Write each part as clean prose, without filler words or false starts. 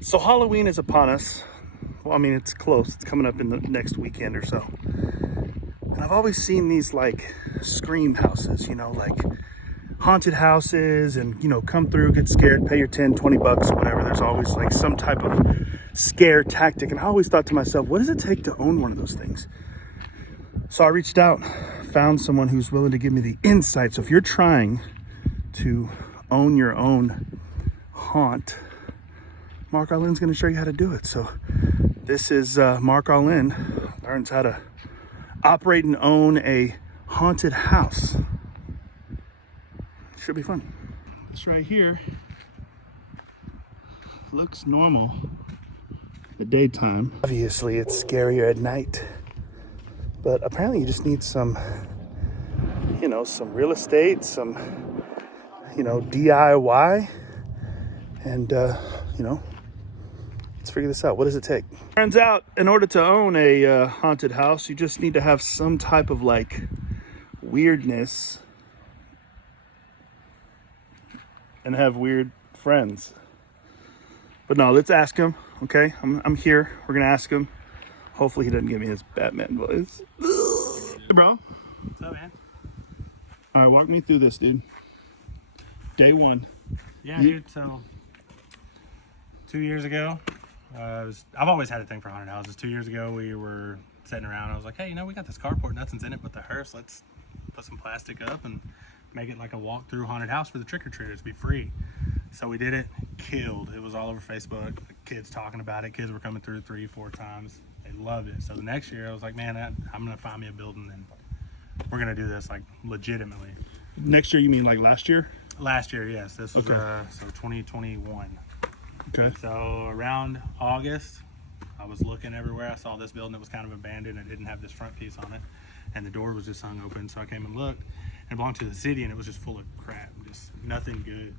So Halloween is upon us. Well, I mean, it's close. It's coming up in the next weekend or so. And I've always seen these like scream houses, like haunted houses, and come through, get scared, pay your 10, 20 bucks, whatever. There's always like some type of scare tactic. And I always thought to myself, what does it take to own one of those things? So I reached out, found someone who's willing to give me the insight. So if you're trying to own your own haunt, Mark Arlen's going to show you how to do it. So this is Mark Arlen learns how to operate and own a haunted house. Should be fun. This right here looks normal the daytime. Obviously it's scarier at night, but apparently you just need some some real estate, some DIY, and let's figure this out. What does it take? Turns out, in order to own a haunted house, you just need to have some type of like weirdness and have weird friends. But no, let's ask him. Okay, I'm here. We're gonna ask him. Hopefully he doesn't give me his Batman voice. Hey, bro. What's up, man? All right, walk me through this, dude. Day one. Yeah, dude. So 2 years ago, I've always had a thing for haunted houses. 2 years ago, we were sitting around. I was like, hey, we got this carport. Nothing's in it but the hearse. Let's put some plastic up and make it like a walk-through haunted house for the trick-or-treaters. Be free. So we did it. Killed. It was all over Facebook. The kids talking about it. Kids were coming through 3-4 times. They loved it. So the next year, I was like, man, I'm gonna find me a building and we're gonna do this like legitimately. Next year, you mean like last year? Last year, yes. This was okay. So 2021. Okay. So around August, I was looking everywhere. I saw this building that was kind of abandoned. It didn't have this front piece on it, and the door was just hung open. So I came and looked, and it belonged to the city, and it was just full of crap, just nothing good.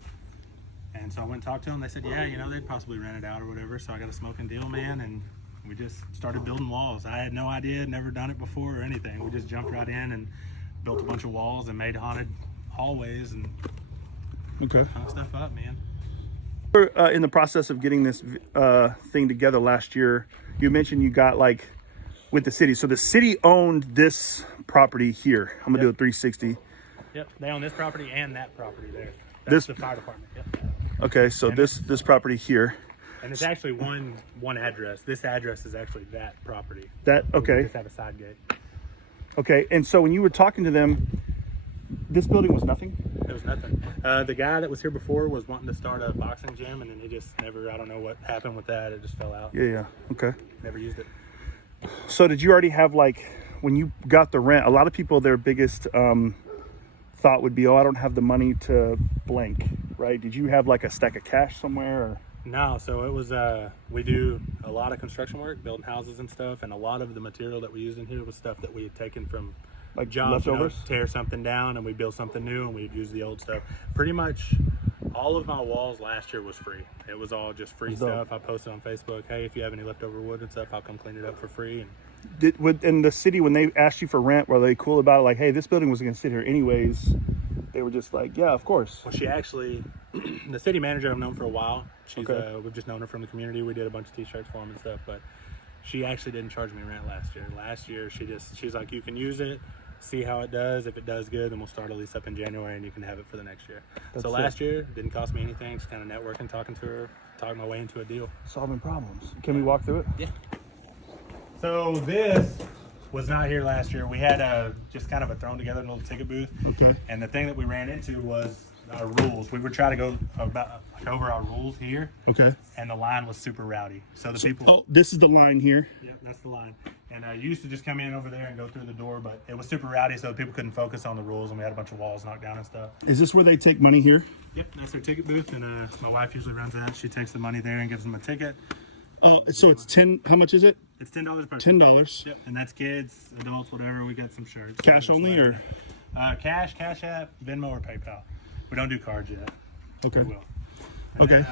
And so I went and talked to them. They said, yeah, they'd possibly rent it out or whatever. So I got a smoking deal, man, and we just started building walls. I had no idea, never done it before or anything. We just jumped right in and built a bunch of walls and made haunted hallways and kind of stuff up, man. In the process of getting this thing together last year, you mentioned you got like with the city. So the city owned this property here. I'm gonna do a 360. Yep, they own this property and that property there. That's the fire department. Yep. Okay, so this property here. And it's actually one address. This address is actually that property. Okay. We just have a side gate. Okay, and so when you were talking to them, this building was nothing? It was nothing. The guy that was here before was wanting to start a boxing gym, and then he just never, I don't know what happened with that. It just fell out. Yeah. Okay. Never used it. So did you already have, like, when you got the rent, a lot of people, their biggest thought would be, I don't have the money to blank, right? Did you have like a stack of cash somewhere? Or? No, so it was, we do a lot of construction work, building houses and stuff, and a lot of the material that we used in here was stuff that we had taken from like jobs, leftovers? Tear something down and we build something new, and we'd use the old stuff. Pretty much all of my walls last year was free. It was all just free stuff. I posted on Facebook, hey, if you have any leftover wood and stuff, I'll come clean it up for free. And in the city, when they asked you for rent, were they cool about it? Like, hey, this building was going to sit here anyways. They were just like, yeah, of course. Well, she actually, the city manager I've known for a while. She's we've just known her from the community. We did a bunch of t-shirts for them and stuff, but she actually didn't charge me rent last year. Last year, she's like, you can use it, see how it does. If it does good, then we'll start a lease up in January and you can have it for the next year. So last year, didn't cost me anything. Just kind of networking, talking to her, talking my way into a deal. Solving problems. Can we walk through it? Yeah. So this was not here last year. We had just kind of a thrown together little ticket booth. Okay. And the thing that we ran into was our rules. We were trying to go over our rules here. Okay. And the line was super rowdy. So the people. Oh, this is the line here. Yeah, that's the line. And you used to just come in over there and go through the door, but it was super rowdy, so people couldn't focus on the rules, and we had a bunch of walls knocked down and stuff. Is this where they take money here? Yep, that's their ticket booth, and my wife usually runs that. She takes the money there and gives them a ticket. Oh, so it's 10. How much is it? It's $10 per person. $10. Yep, and that's kids, adults, whatever. We got some shirts. Cash only, or? Cash App, Venmo, or PayPal. We don't do cards yet. Okay. We will. Okay. Then,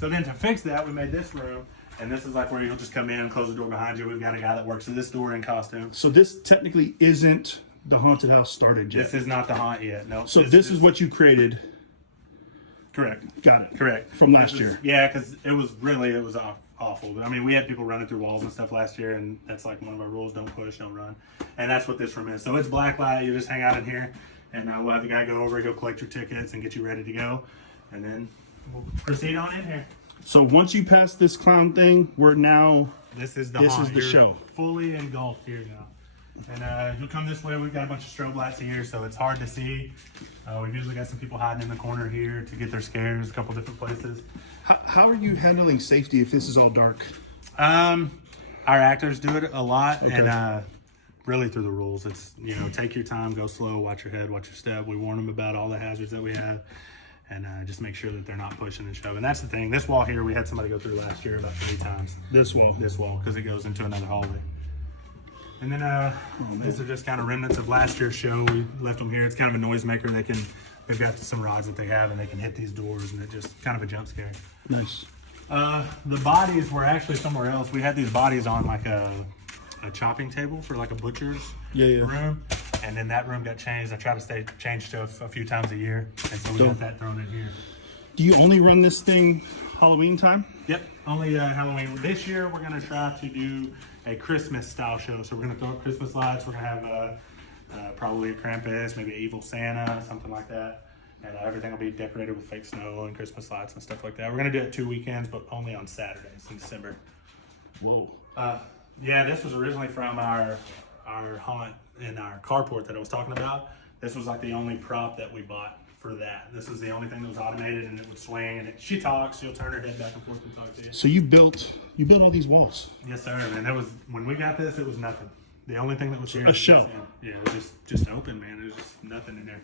so then to fix that, we made this room, and this is like where you'll just come in, close the door behind you. We've got a guy that works at this door in costume. So this technically isn't the haunted house started yet. This is not the haunt yet. No. So this is what you created. Correct. Got it. Correct. From last year. Yeah, because it was awful. But I mean, we had people running through walls and stuff last year, and that's like one of our rules: don't push, don't run. And that's what this room is. So it's black light. You just hang out in here, and we'll have the guy go over, go collect your tickets, and get you ready to go, and then we'll proceed on in here. So once you pass this clown thing, we're now. This is the You're show. Fully engulfed here now. And you'll come this way. We've got a bunch of strobe lights here, so it's hard to see. We've usually got some people hiding in the corner here to get their scares, a couple different places. How are you handling safety if this is all dark? Our actors do it a lot, Okay. and really through the rules. It's, take your time, go slow, watch your head, watch your step. We warn them about all the hazards that we have, and just make sure that they're not pushing and shoving. That's the thing. This wall here, we had somebody go through last year about 3 times. This wall. This wall, because it goes into another hallway. And then these are just kind of remnants of last year's show. We left them here. It's kind of a noisemaker. They've got some rods that they have, and they can hit these doors, and it just kind of a jump scare. Nice. The bodies were actually somewhere else. We had these bodies on like a chopping table for like a butcher's room, and then that room got changed. I try to stay changed to a few times a year, and so we got that thrown in here. Do you only run this thing Halloween time? Yep, only Halloween. This year we're gonna try to do a Christmas style show. So we're gonna throw up Christmas lights. We're gonna have probably a Krampus, maybe an evil Santa, something like that. And everything will be decorated with fake snow and Christmas lights and stuff like that. We're gonna do it 2 weekends, but only on Saturdays in December. Whoa. Yeah, this was originally from our haunt in our carport that I was talking about. This was like the only prop that we bought for that. This was the only thing that was automated, and it would swing, and she talks, she'll turn her head back and forth and talk to you. So you built all these walls. Yes, sir. And that was, when we got this, it was nothing. The only thing that was here, A shell. Yeah, it was just open, man. There was just nothing in there.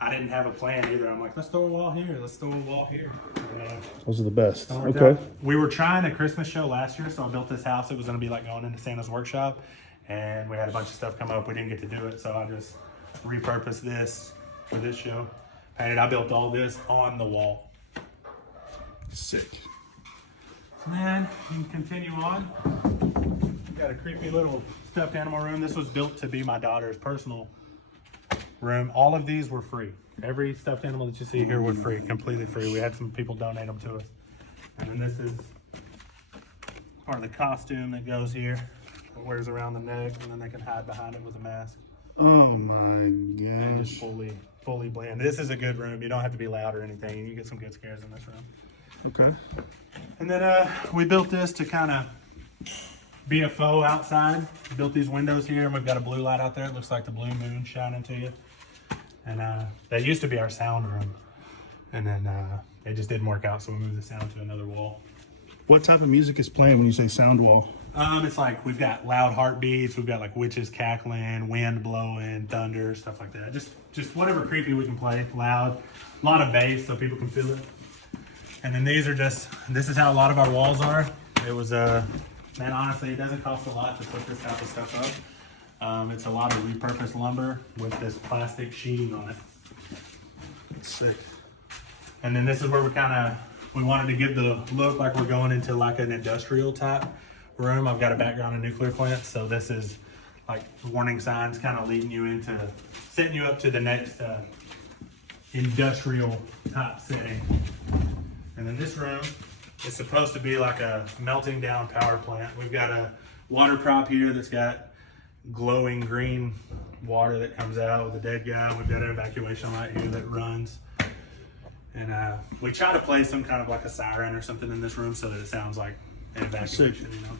I didn't have a plan either. I'm like, let's throw a wall here. Let's throw a wall here. Those are the best. Okay. We were trying a Christmas show last year, so I built this house. It was going to be like going into Santa's workshop, and we had a bunch of stuff come up. We didn't get to do it, so I just repurposed this for this show. Painted. I built all this on the wall. Sick. Then you can continue on. Got a creepy little stuffed animal room. This was built to be my daughter's personal room. All of these were free. Every stuffed animal that you see here was free, completely free. We had some people donate them to us. And then this is part of the costume that goes here. It wears around the neck, and then they can hide behind it with a mask. Oh my And just gosh. fully blend. This is a good room. You don't have to be loud or anything. You can get some good scares in this room. Okay. And then we built this to kind of be a faux outside. Built these windows here, and we've got a blue light out there. It looks like the blue moon shining to you. And that used to be our sound room. And then it just didn't work out, so we moved the sound to another wall. What type of music is playing when you say sound wall? It's like we've got loud heartbeats, we've got like witches cackling, wind blowing, thunder, stuff like that. Just whatever creepy we can play, loud. A lot of bass so people can feel it. And then these are this is how a lot of our walls are. It was man, honestly, it doesn't cost a lot to put this type of stuff up. It's a lot of repurposed lumber with this plastic sheeting on it. That's sick. And then this is where we wanted to give the look like we're going into like an industrial type room. I've got a background in nuclear plants, so this is like warning signs kind of leading you into, setting you up to the next industrial type setting. And then this room is supposed to be like a melting down power plant. We've got a water prop here that's got glowing green water that comes out with a dead guy. We've got an evacuation light here that runs. And we try to play some kind of like a siren or something in this room so that it sounds like an evacuation, you know.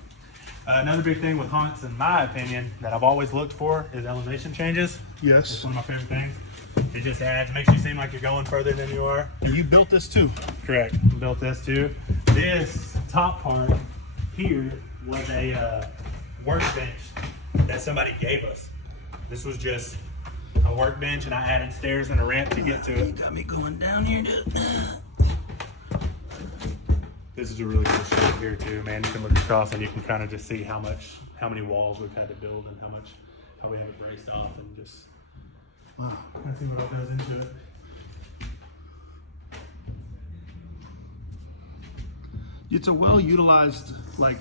Another big thing with haunts, in my opinion, that I've always looked for is elevation changes. Yes. It's one of my favorite things. It just makes you seem like you're going further than you are. And you built this too? Correct. Built this too. This top part here was a workbench that somebody gave us. This was just a workbench, and I added stairs and a ramp to get to it. You got me going down here, dude. This is a really cool shot here too, man. You can look across and you can kind of just see how many walls we've had to build and how we have it braced off, and just Wow. let's see what all goes into it. It's a well utilized, like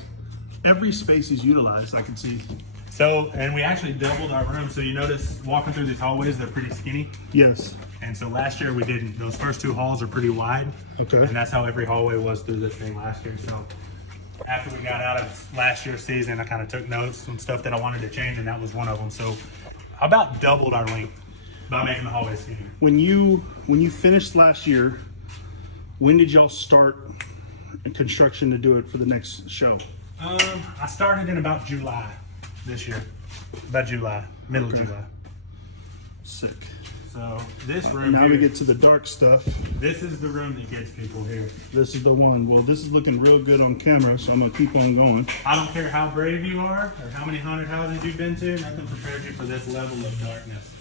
every space is utilized, I can see. So, and we actually doubled our room. So you notice walking through these hallways, they're pretty skinny. Yes. And so last year we didn't. Those first 2 halls are pretty wide. Okay. And that's how every hallway was through this thing last year. So after we got out of last year's season, I kind of took notes on stuff that I wanted to change, and that was one of them. So I about doubled our length by making the hallways skinnier. When you finished last year, when did y'all start construction to do it for the next show? I started in about July this year. About July, middle of July. Sick. So this room Now here, we get to the dark stuff. this is the room that gets people here. This is the one. Well, this is looking real good on camera, so I'm gonna keep on going. I don't care how brave you are or how many haunted houses you've been to, nothing prepares you for this level of darkness.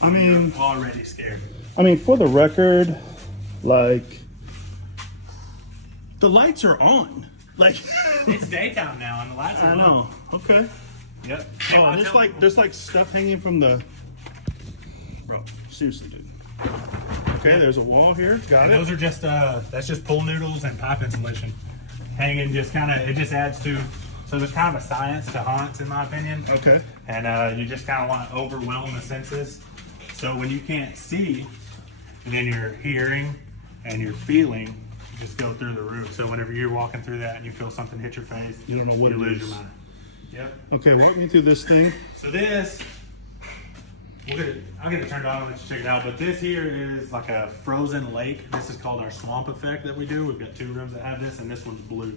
I mean, You're already scared. for the record, like, the lights are on. Like, It's daytime now and the lights are I low. know. Okay. Yep. Oh, there's like stuff hanging from the. Bro, seriously, dude. Okay, there's a wall here. Got And it. those are just that's just pool noodles and pipe insulation hanging. Just kind of, it just adds to. So there's kind of a science to haunts, in my opinion. Okay. And you just kind of want to overwhelm the senses. So when you can't see, and then you're hearing and you're feeling, you just go through the roof. So whenever you're walking through that and you feel something hit your face, You don't know what you it lose is. your mind. Yep. Okay, walk me through this thing. So this, I'll get it turned on and let you check it out. But this here is like a frozen lake. This is called our swamp effect that we do. We've got 2 rooms that have this, and this one's blue.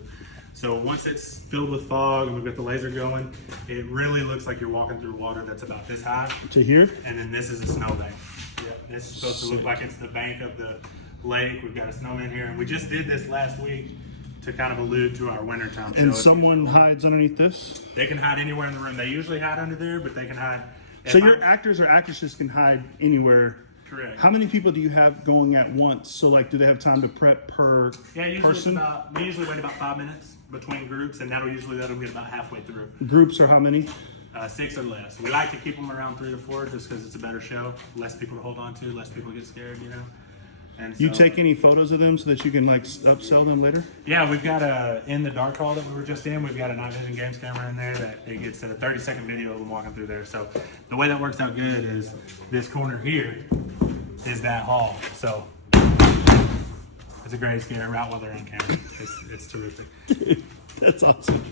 So once it's filled with fog and we've got the laser going, it really looks like you're walking through water that's about this high. To here? And then this is a snowbank. Yep. This is supposed to look like it's the bank of the lake. We've got a snowman here, and we just did this last week to kind of allude to our wintertime show. And someone hides underneath this? They can hide anywhere in the room. They usually hide under there, but they can hide. So your actors or actresses can hide anywhere. Correct. How many people do you have going at once? So like, do they have time to prep per Yeah, usually person? we usually wait about 5 minutes between groups, and that'll usually let them get about halfway through. Groups are how many? 6 or less. We like to keep them around 3 to 4 just because it's a better show. Less people to hold on to, less people get scared, you know. And You so- take any photos of them so that you can like upsell them later? Yeah, we've got a in the dark hall that we were just in. We've got a night vision games camera in there that it gets a 30-second video of them walking through there. So the way that works out good is this corner here is that hall. So it's a great scare right while they're on camera. It's terrific. That's awesome.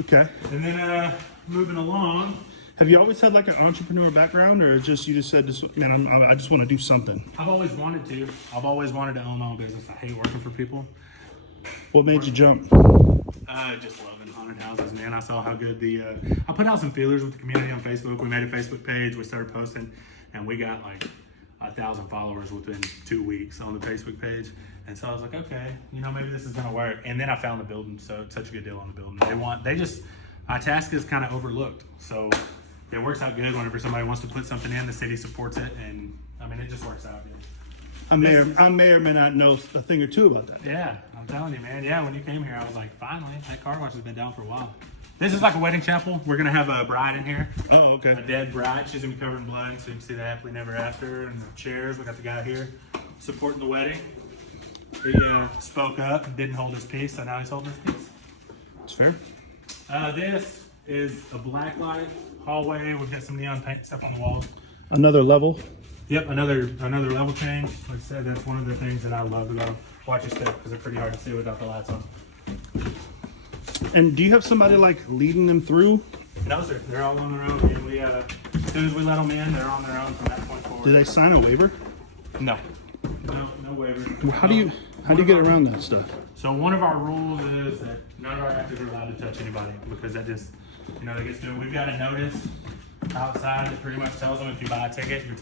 Okay. And then moving along. Have you always had like an entrepreneur background, or just you just said, this, man, I just want to do something? I've always wanted to. I've always wanted to own my own business. I hate working for people. What made you jump? Just loving haunted houses, man. I saw how good I put out some feelers with the community on Facebook. We made a Facebook page. We started posting, and we got like 1,000 followers within 2 weeks on the Facebook page. And so I was like, okay, maybe this is gonna work. And then I found the building, so it's such a good deal on the building. Itasca is kind of overlooked, so it works out good whenever somebody wants to put something in. The city supports it, and I mean, it just works out good. I may or may not know a thing or two about that. Yeah, I'm telling you, man. Yeah, when you came here, I was like, finally, that car wash has been down for a while. This is like a wedding chapel. We're gonna have a bride in here, Oh, okay. a dead bride. She's gonna be covered in blood, so you can see the happily never after. And the chairs, we got the guy here supporting the wedding. He spoke up and didn't hold his peace, so now he's holding his peace. It's fair. This is a black light hallway. We've got some neon paint stuff on the walls. Another level. Yep, another level change. Like I said, that's one of the things that I love about watch your step because they're pretty hard to see without the lights on. And do you have somebody like leading them through? No, sir. They're all on their own. And we, as soon as we let them in, they're on their own from that point forward. Do they sign a waiver? No. No waiver. How do you get around that stuff? So one of our rules is that none of our actors are allowed to touch anybody because that just, that gets to it. We've got a notice outside that pretty much tells them if you buy a ticket, you're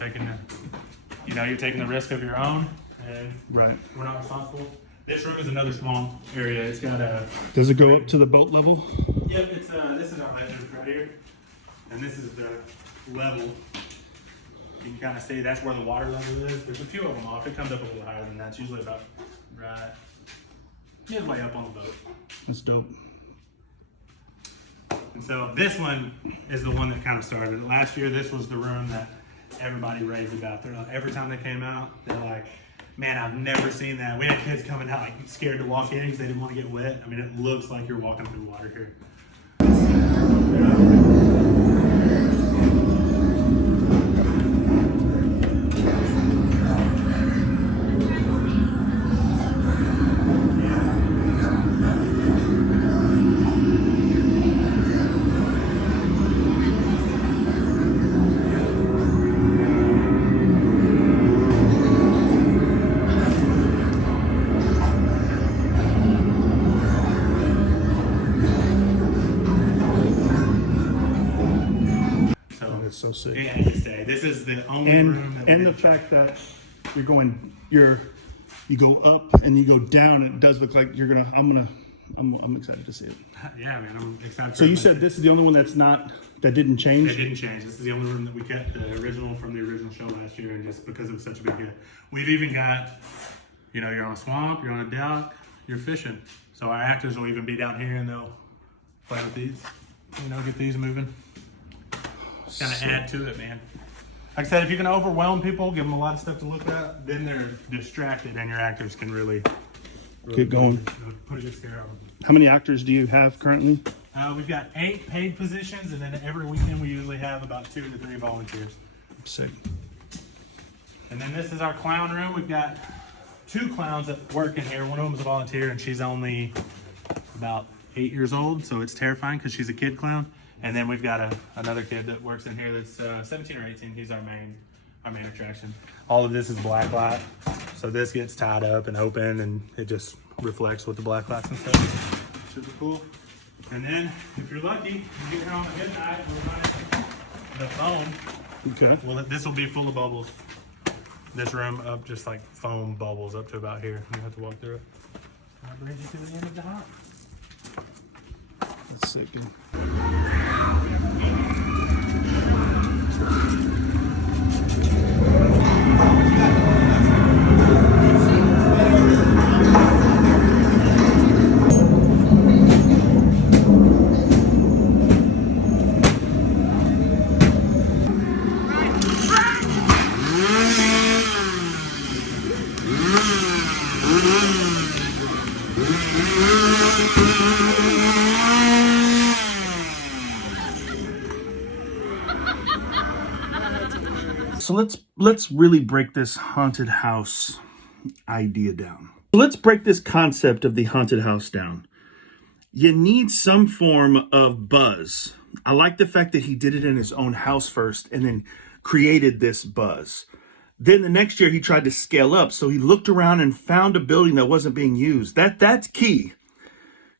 taking the risk of your own, and Right. we're not responsible. This room is another small area. It's got a. Does it go up to the boat level? Yep. It's this is our bedroom right here, and this is the level. You can kind of see that's where the water level is. There's a few of them off. It comes up a little higher than that. It's usually about right midway up on the boat. That's dope. And so this one is the one that kind of started it. Last year, this was the room that everybody raved about. They're like, every time they came out, they're like, man, I've never seen that. We had kids coming out like scared to walk in because they didn't want to get wet. I mean, it looks like you're walking through water here. so sick. It had to stay. This is the only room that And we the didn't fact that you go up and you go down, it does look like I'm excited to see it. Yeah, man, I'm excited. So you said this is the only one that didn't change? It didn't change. This is the only room that we kept the original from the original show last year, and just because it was such a big hit. We've even got, you're on a swamp, you're on a dock, you're fishing. So our actors will even be down here and they'll play with these, get these moving. Kind of add to it, man. Like I said, if you can overwhelm people, give them a lot of stuff to look at, then they're distracted and your actors can really Get going. Put a good scare on them. How many actors do you have currently? We've got 8 paid positions, and then every weekend we usually have about 2 to 3 volunteers. Sick. And then this is our clown room. We've got 2 clowns that work in here. One of them is a volunteer, and she's only about 8 years old, so it's terrifying because she's a kid clown. And then we've got another kid that works in here that's 17 or 18. He's our main attraction. All of this is black light, so this gets tied up and open, and it just reflects with the black lights and stuff. Super cool. And then, if you're lucky, you get here on a good night, we're running the foam. Okay. Well, this will be full of bubbles. This room up just like foam bubbles up to about here. You have to walk through it. That brings you to the end of the hop. That's sick. So let's really break this haunted house idea down. Let's break this concept of the haunted house down. You need some form of buzz. I like the fact that he did it in his own house first and then created this buzz. Then the next year he tried to scale up, so he looked around and found a building that wasn't being used. That's key,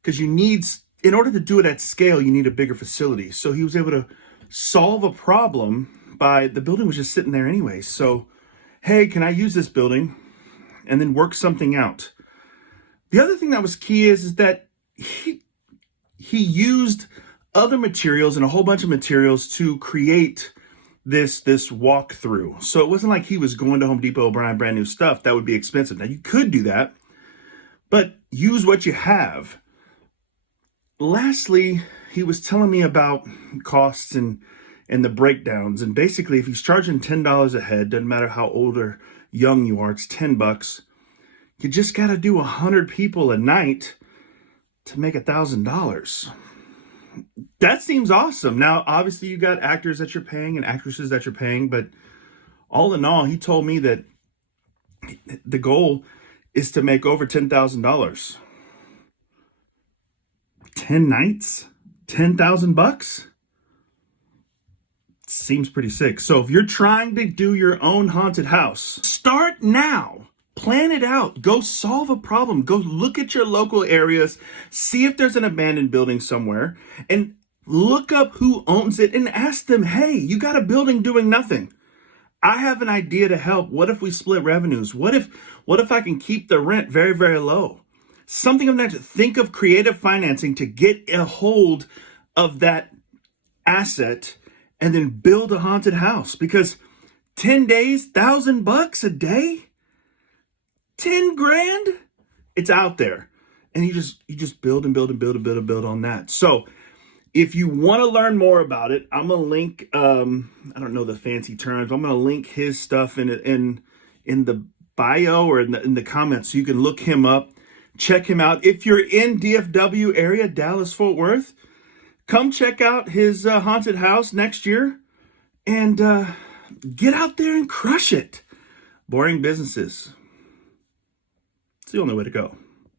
because in order to do it at scale, you need a bigger facility. So he was able to solve a problem by the building was just sitting there anyway. So, hey, can I use this building? And then work something out. The other thing that was key is that he used other materials and a whole bunch of materials to create this walkthrough. So it wasn't like he was going to Home Depot buying brand new stuff. That would be expensive. Now you could do that, but use what you have. Lastly, he was telling me about costs and the breakdowns. And basically, if he's charging $10 a head, doesn't matter how old or young you are, it's $10. You just got to do 100 people a night to make $1,000. That seems awesome. Now, obviously, you got actors that you're paying and actresses that you're paying, but all in all, he told me that the goal is to make over $10,000. 10 nights, $10,000? Seems pretty sick. So if you're trying to do your own haunted house, start now. Plan it out. Go solve a problem. Go look at your local areas. See if there's an abandoned building somewhere and look up who owns it and ask them, hey, you got a building doing nothing. I have an idea to help. What if we split revenues? What if I can keep the rent very, very low? Something of that. Think of creative financing to get a hold of that asset and then build a haunted house, because 10 days, $1,000 a day, 10 grand, it's out there. And you just build and build and build and build and build on that. So if you want to learn more about it, I'm going to link, I don't know the fancy terms, I'm going to link his stuff in the bio or in the comments, so you can look him up, check him out. If you're in DFW area, Dallas, Fort Worth, come check out his haunted house next year and get out there and crush it. Boring businesses. It's the only way to go.